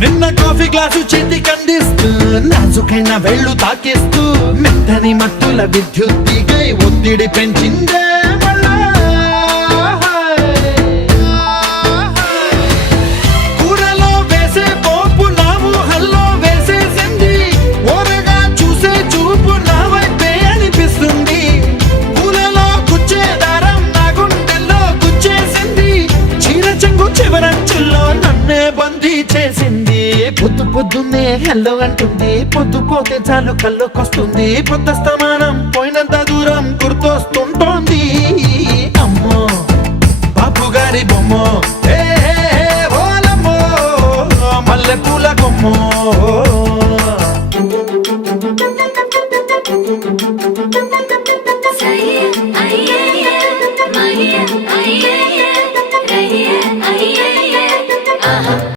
నిన్న coffee glass చేతి కందిస్తూ నాజుకైన వెళ్ళు తాకిస్తూ మెత్తని మత్తుల విద్యుత్ తీగై ఒత్తిడి పెంచిందే మళ్ళా. కూరలో వేసే పోపు నా ఊహల్లో వేసేసింది, ఓరగా చూసే చూపు నా వైపే అనిపిస్తుంది. పూలలో గుచ్చే దారం నా గుండెల్లో గుచ్చేసింది, చీర చెంగు చివరంచుల్లో నన్నే బందీ చేసింది. పొద్దు పొద్దున్నే హెల్లో అంటుంది, పొద్దు పోతే చాలు కళ్ళొకొస్తుంది. పొద్దస్తమానం పోయినంత దూరం గుర్తొస్తుంటోంది. అమ్మో బాపు గారి బొమ్మో, ఓలమ్మో మల్లె పూల కొమ్మో.